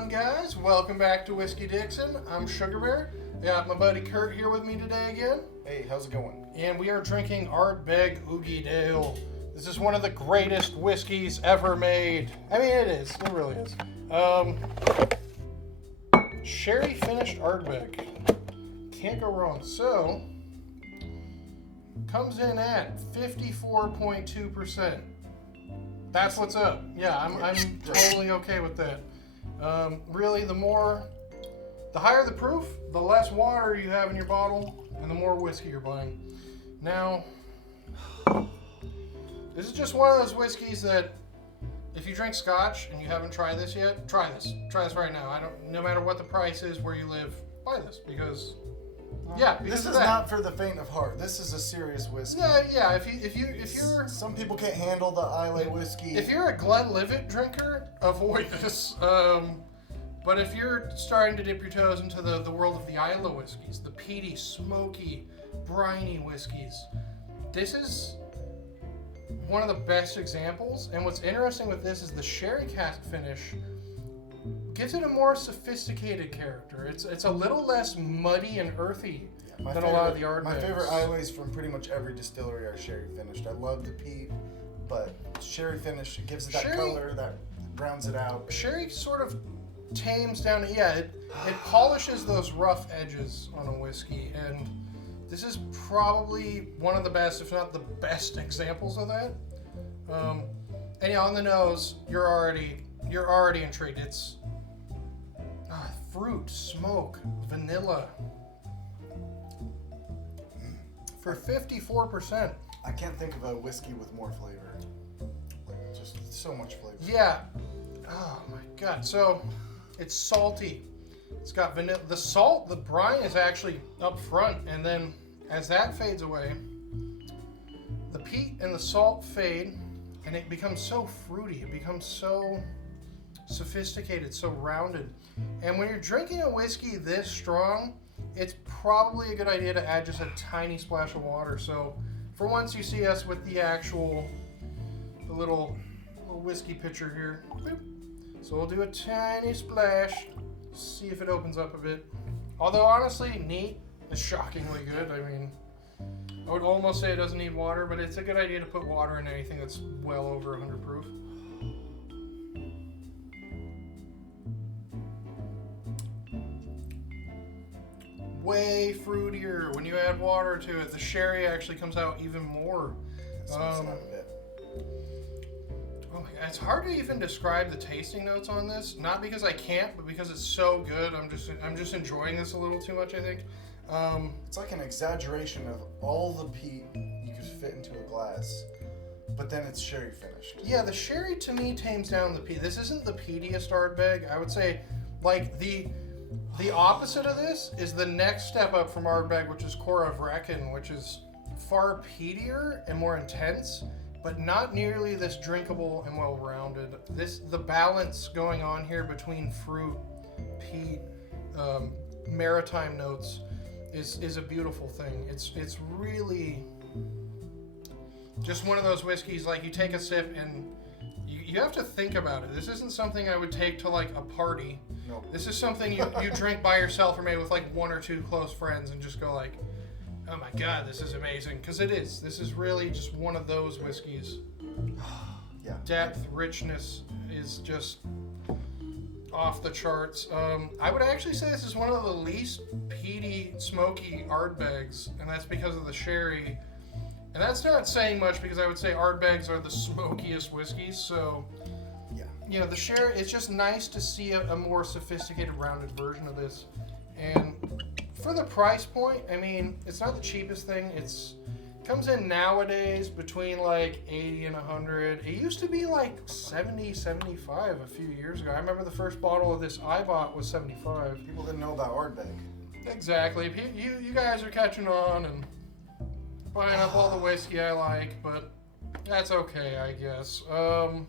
on, guys? Welcome back to Whiskey Dixon. I'm Sugarbear. I got my buddy Curt here with me today again. Hey, how's it going? And we are drinking Ardbeg Uigeadail. This is one of the greatest whiskeys ever made. I mean, it is. It really is. Sherry finished Ardbeg. Can't go wrong. So, comes in at 54.2%. That's what's up. Yeah, I'm totally okay with that. Really, the higher the proof, the less water you have in your bottle, and the more whiskey you're buying. Now, this is just one of those whiskeys that, if you drink Scotch and you haven't tried this yet, try this. Try this right now. No matter what the price is where you live, buy this because. Yeah, this is not for the faint of heart. This is a serious whiskey. Yeah. If you're some people can't handle the Islay whiskey. If you're a Glenlivet drinker, avoid this. But if you're starting to dip your toes into the world of the Islay whiskeys, the peaty, smoky, briny whiskeys, this is one of the best examples. And what's interesting with this is the sherry cask finish gives it a more sophisticated character. It's a little less muddy and earthy than a lot of the Ardbegs. My favorite Islay's from pretty much every distillery are sherry finished. I love the peat, but sherry finish, it gives it that color that browns it out. Sherry sort of tames down, it polishes those rough edges on a whiskey, and this is probably one of the best, if not the best, examples of that. And on the nose, you're already intrigued. It's fruit, smoke, vanilla. For 54%. I can't think of a whiskey with more flavor. Like, just so much flavor. Yeah. Oh my God. So, it's salty. It's got vanilla. The salt, the brine is actually up front, and then as that fades away, the peat and the salt fade, and it becomes so fruity. It becomes so sophisticated, so rounded. And when you're drinking a whiskey this strong, it's probably a good idea to add just a tiny splash of water. So for once you see us with the little whiskey pitcher here. Boop. So we'll do a tiny splash, see if it opens up a bit. Although honestly, neat is shockingly good. I mean, I would almost say it doesn't need water, but it's a good idea to put water in anything that's well over 100 proof. Way fruitier. When you add water to it, the sherry actually comes out even more. Oh my God, it's hard to even describe the tasting notes on this. Not because I can't, but because it's so good. I'm just enjoying this a little too much, I think. It's like an exaggeration of all the peat you could fit into a glass, but then it's sherry finished. Yeah, the sherry to me tames down the peat. This isn't the peatiest Ardbeg. I would say, like the opposite of this is the next step up from Ardbeg, which is Reckon, which is far peatier and more intense, but not nearly this drinkable and well-rounded. The balance going on here between fruit, peat, maritime notes is a beautiful thing. It's really just one of those whiskeys, like you take a sip and you have to think about it. This isn't something I would take to like a party. No. This is something you drink by yourself or maybe with like one or two close friends and just go like, oh my God, this is amazing. Because it is. This is really just one of those whiskeys. Yeah. Depth, richness is just off the charts. I would actually say this is one of the least peaty, smoky Ardbegs, and that's because of the sherry. And that's not saying much because I would say Ardbegs are the smokiest whiskeys. So, yeah, the sherry, it's just nice to see a more sophisticated, rounded version of this. And for the price point, I mean, it's not the cheapest thing. It comes in nowadays between like 80 and 100. It used to be like 70, 75 a few years ago. I remember the first bottle of this I bought was 75. People didn't know about Ardbeg. Exactly. You guys are catching on and buying up all the whiskey I like, but that's okay, I guess. I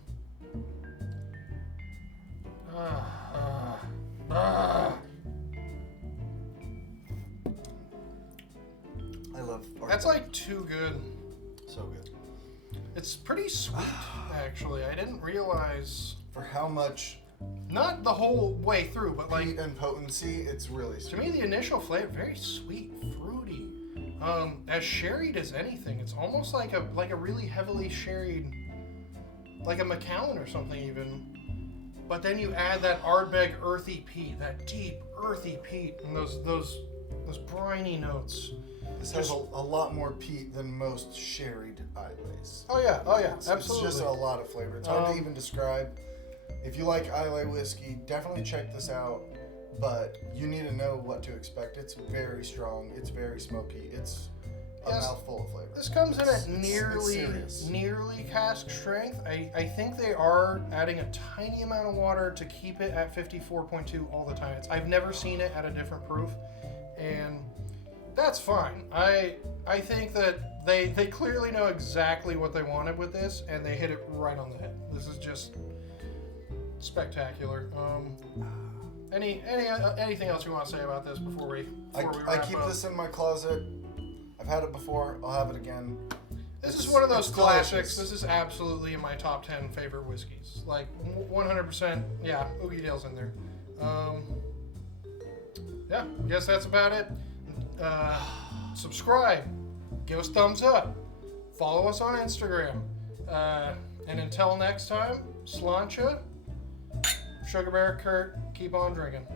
love Ardbeg. That's like too good. So good. It's pretty sweet, actually. I didn't realize. For how much Not the whole way through, but like Heat and potency, it's really to sweet. me the initial flavor very sweet, fruity. As sherried as anything. It's almost like a really heavily sherried, like a Macallan or something even. But then you add that Ardbeg earthy peat, that deep earthy peat, and those briny notes. This has a lot more peat than most sherried Islays. Oh yeah, absolutely. It's just a lot of flavor. It's hard to even describe. If you like Islay whiskey, definitely check this out. But you need to know what to expect. It's very strong. It's very smoky. It's a mouthful of flavor. This comes in at it's nearly cask strength. I think they are adding a tiny amount of water to keep it at 54.2 all the time. I've never seen it at a different proof, and that's fine. I think that they clearly know exactly what they wanted with this, and they hit it right on the head. This is just spectacular. Anything else you want to say about this before we wrap I keep up? this in my closet. I've had it before. I'll have it again. This is one of those it's classics. delicious. This is absolutely in my top 10 favorite whiskeys. Like 100%. Yeah, Uigeadail's in there. Yeah, I guess that's about it. Subscribe. Give us thumbs up. Follow us on Instagram. And until next time, Sláinte, Sugarbear and Curt, keep on drinking.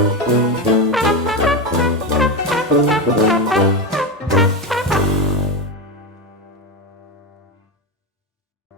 Thank you.